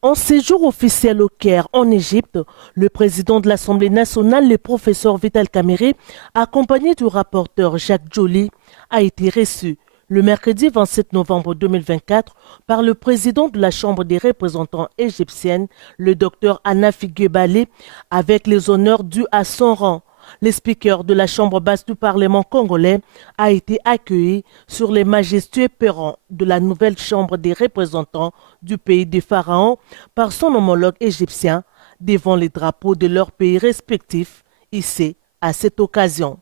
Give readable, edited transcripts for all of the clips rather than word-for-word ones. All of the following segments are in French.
En séjour officiel au Caire, en Égypte, le président de l'Assemblée nationale, le professeur Vital Kamerhe, accompagné du rapporteur Jacques Joly, a été reçu le mercredi 27 novembre 2024 par le président de la Chambre des représentants égyptienne, le docteur Hanafi Gebali, avec les honneurs dus à son rang. Le speaker de la Chambre basse du Parlement congolais a été accueilli sur les majestueux perrons de la nouvelle Chambre des représentants du pays des pharaons par son homologue égyptien devant les drapeaux de leurs pays respectifs, ici à cette occasion.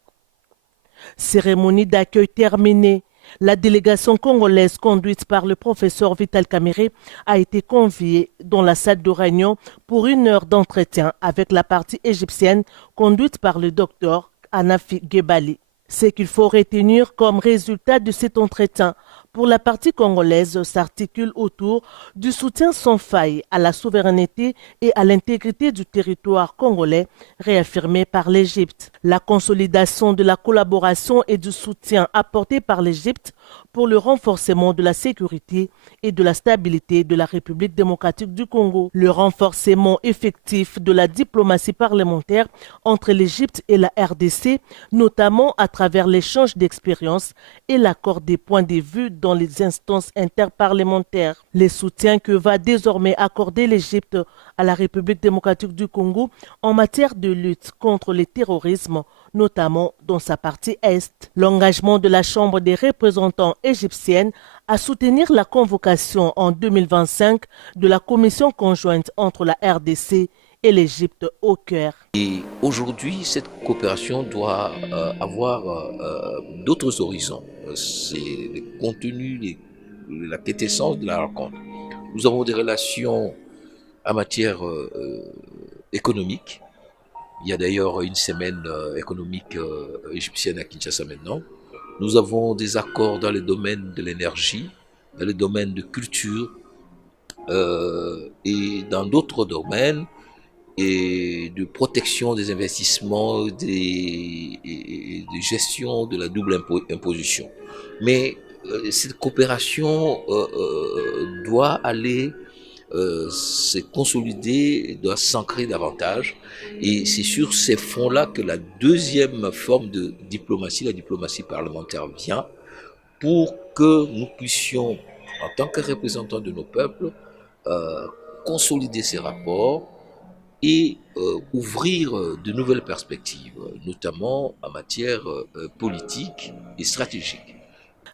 Cérémonie d'accueil terminée. La délégation congolaise conduite par le professeur Vital Kamerhe a été conviée dans la salle de réunion pour 1 heure d'entretien avec la partie égyptienne conduite par le docteur Hanafi Gebali. Ce qu'il faut retenir comme résultat de cet entretien pour la partie congolaise s'articule autour du soutien sans faille à la souveraineté et à l'intégrité du territoire congolais réaffirmé par l'Égypte. La consolidation de la collaboration et du soutien apporté par l'Égypte pour le renforcement de la sécurité et de la stabilité de la République démocratique du Congo. Le renforcement effectif de la diplomatie parlementaire entre l'Égypte et la RDC, notamment à travers l'échange d'expériences et l'accord des points de vue dans les instances interparlementaires. Les soutiens que va désormais accorder l'Égypte à la République démocratique du Congo en matière de lutte contre le terrorisme, notamment dans sa partie Est. L'engagement de la Chambre des représentants égyptienne à soutenir la convocation en 2025 de la commission conjointe entre la RDC et l'Égypte au Caire. Et aujourd'hui, cette coopération doit avoir d'autres horizons. C'est le contenu, la quintessence de la rencontre. Nous avons des relations en matière économique. Il y a d'ailleurs une semaine économique égyptienne à Kinshasa maintenant. Nous avons des accords dans le domaine de l'énergie, dans le domaine de culture et dans d'autres domaines et de protection des investissements et de gestion de la double imposition. Mais cette coopération doit aller se consolider, doit s'ancrer davantage. Et c'est sur ces fonds-là que la deuxième forme de diplomatie, la diplomatie parlementaire, vient pour que nous puissions, en tant que représentants de nos peuples, consolider ces rapports et ouvrir de nouvelles perspectives, notamment en matière politique et stratégique.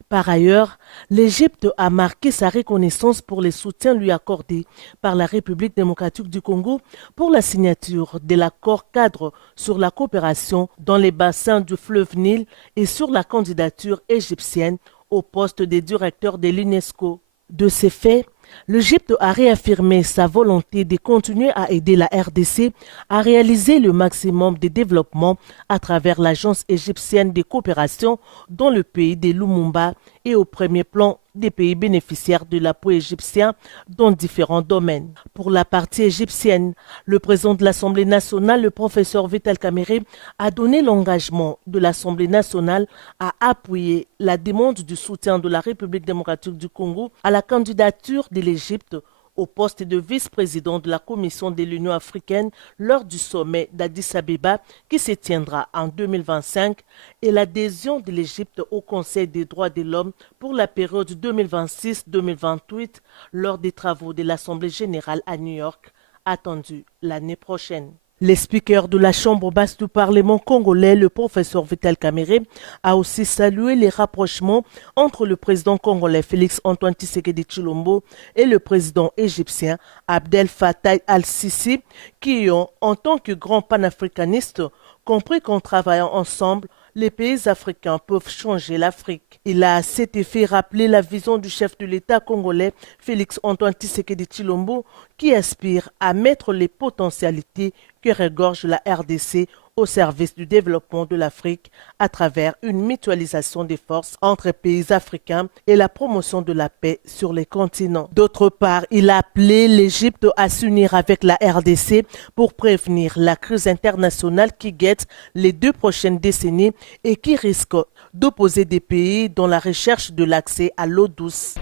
Par ailleurs, l'Égypte a marqué sa reconnaissance pour les soutiens lui accordés par la République démocratique du Congo pour la signature de l'accord cadre sur la coopération dans les bassins du fleuve Nil et sur la candidature égyptienne au poste de directeur de l'UNESCO. De ces faits, l'Égypte a réaffirmé sa volonté de continuer à aider la RDC à réaliser le maximum de développement à travers l'Agence égyptienne de coopération dans le pays de Lumumba et au premier plan des pays bénéficiaires de l'appui égyptien dans différents domaines. Pour la partie égyptienne, le président de l'Assemblée nationale, le professeur Vital Kamerhe, a donné l'engagement de l'Assemblée nationale à appuyer la demande du soutien de la République démocratique du Congo à la candidature de l'Égypte au poste de vice-président de la Commission de l'Union africaine lors du sommet d'Addis Abeba qui se tiendra en 2025 et l'adhésion de l'Égypte au Conseil des droits de l'homme pour la période 2026-2028 lors des travaux de l'Assemblée générale à New York, attendue l'année prochaine. Le speaker de la Chambre basse du Parlement congolais, le professeur Vital Kamerhe, a aussi salué les rapprochements entre le président congolais Félix-Antoine Tshisekedi Tshilombo et le président égyptien Abdel Fattah al-Sisi, qui ont, en tant que grands panafricanistes, compris qu'en travaillant ensemble, les pays africains peuvent changer l'Afrique. Il a à cet effet rappelé la vision du chef de l'État congolais, Félix-Antoine Tshisekedi Tshilombo, qui aspire à mettre les potentialités que regorge la RDC au service du développement de l'Afrique à travers une mutualisation des forces entre pays africains et la promotion de la paix sur les continents. D'autre part, il a appelé l'Égypte à s'unir avec la RDC pour prévenir la crise internationale qui guette les 2 prochaines décennies et qui risque d'opposer des pays dans la recherche de l'accès à l'eau douce.